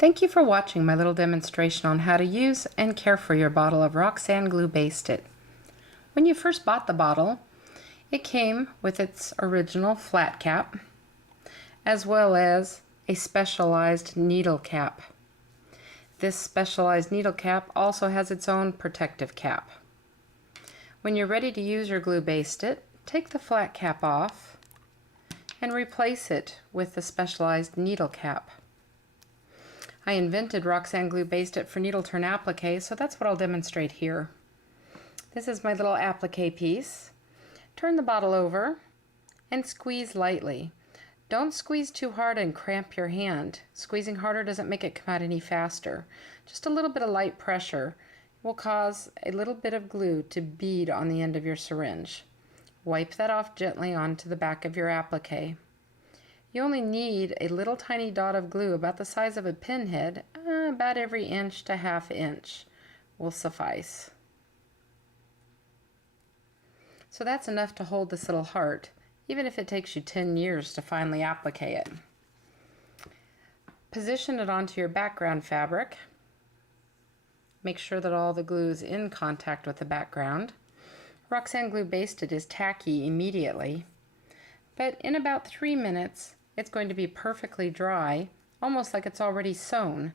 Thank you for watching my little demonstration on how to use and care for your bottle of Roxanne Glue-Baste-It. When you first bought the bottle, it came with its original flat cap, as well as a specialized needle cap. This specialized needle cap also has its own protective cap. When you're ready to use your Glue-Baste-It, take the flat cap off and replace it with the specialized needle cap. I invented Roxanne Glue-Baste-It for needle turn applique, so that's what I'll demonstrate here. This is my little applique piece. Turn the bottle over and squeeze lightly. Don't squeeze too hard and cramp your hand. Squeezing harder doesn't make it come out any faster. Just a little bit of light pressure will cause a little bit of glue to bead on the end of your syringe. Wipe that off gently onto the back of your applique. You only need a little tiny dot of glue about the size of a pinhead, about every inch to half inch will suffice. So that's enough to hold this little heart, even if it takes you 10 years to finally applique it. Position it onto your background fabric. Make sure that all the glue is in contact with the background. Roxanne Glue-Baste-It is tacky immediately, but in about 3 minutes it's going to be perfectly dry, almost like it's already sewn.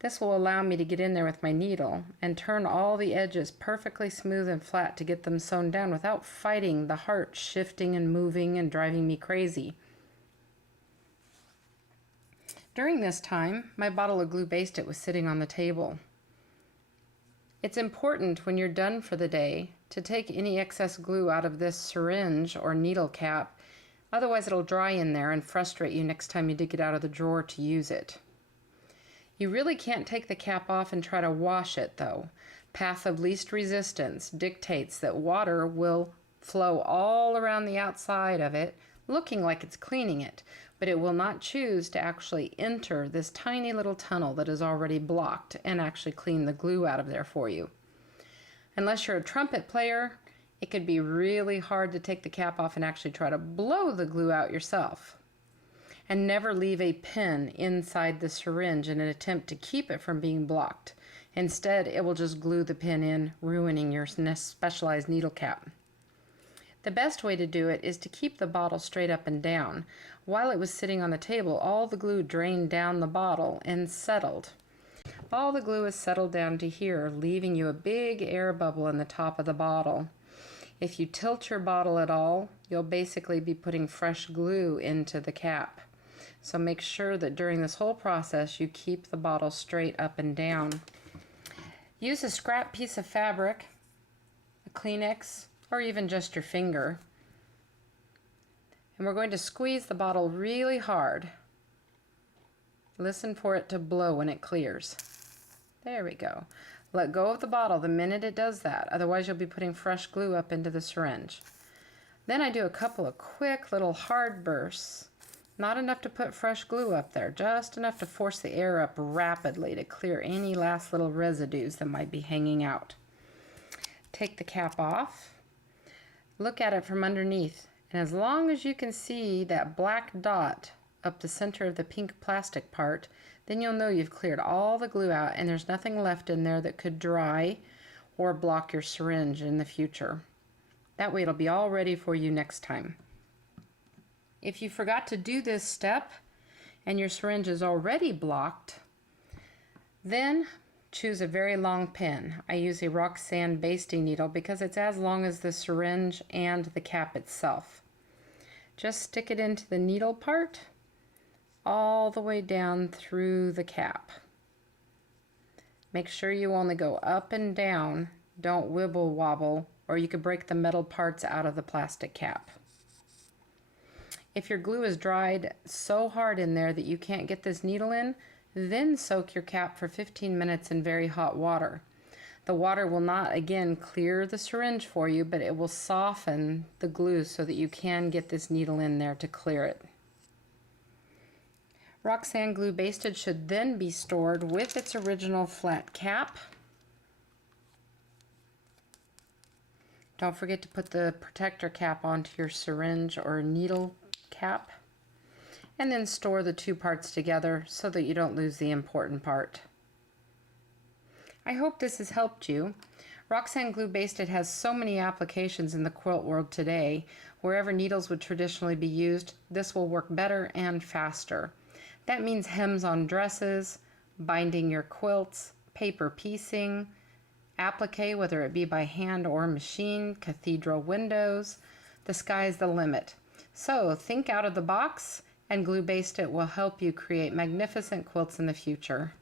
This will allow me to get in there with my needle and turn all the edges perfectly smooth and flat to get them sewn down without fighting the heart shifting and moving and driving me crazy. During this time, my bottle of Glue-Baste-It was sitting on the table. It's important when you're done for the day to take any excess glue out of this syringe or needle cap. Otherwise it'll dry in there and frustrate you next time you dig it out of the drawer to use it. You really can't take the cap off and try to wash it though. Path of least resistance dictates that water will flow all around the outside of it, looking like it's cleaning it, but it will not choose to actually enter this tiny little tunnel that is already blocked and actually clean the glue out of there for you. Unless you're a trumpet player, it could be really hard to take the cap off and actually try to blow the glue out yourself. And never leave a pin inside the syringe in an attempt to keep it from being blocked. Instead, it will just glue the pin in, ruining your specialized needle cap. The best way to do it is to keep the bottle straight up and down. While it was sitting on the table, all the glue drained down the bottle and settled. All the glue is settled down to here, leaving you a big air bubble in the top of the bottle. If you tilt your bottle at all, you'll basically be putting fresh glue into the cap. So make sure that during this whole process you keep the bottle straight up and down. Use a scrap piece of fabric, a Kleenex, or even just your finger. And we're going to squeeze the bottle really hard. Listen for it to blow when it clears. There we go. Let go of the bottle the minute it does that, otherwise you'll be putting fresh glue up into the syringe. Then I do a couple of quick little hard bursts. Not enough to put fresh glue up there, just enough to force the air up rapidly to clear any last little residues that might be hanging out. Take the cap off. Look at it from underneath, and as long as you can see that black dot up the center of the pink plastic part, then you'll know you've cleared all the glue out and there's nothing left in there that could dry or block your syringe in the future. That way it'll be all ready for you next time. If you forgot to do this step and your syringe is already blocked, then choose a very long pin. I use a Roxanne basting needle because it's as long as the syringe and the cap itself. Just stick it into the needle part all the way down through the cap. Make sure you only go up and down, don't wibble wobble, or you could break the metal parts out of the plastic cap. If your glue is dried so hard in there that you can't get this needle in, then soak your cap for 15 minutes in very hot water. The water will not again clear the syringe for you, but it will soften the glue so that you can get this needle in there to clear it. Roxanne Glue-Baste-It should then be stored with its original flat cap. Don't forget to put the protector cap onto your syringe or needle cap. and then store the two parts together so that you don't lose the important part. I hope this has helped you. Roxanne Glue-Baste-It has so many applications in the quilt world today. Wherever needles would traditionally be used, this will work better and faster. That means hems on dresses, binding your quilts, paper piecing, applique, whether it be by hand or machine, cathedral windows. The sky's the limit. So think out of the box, and Glue-Baste-It will help you create magnificent quilts in the future.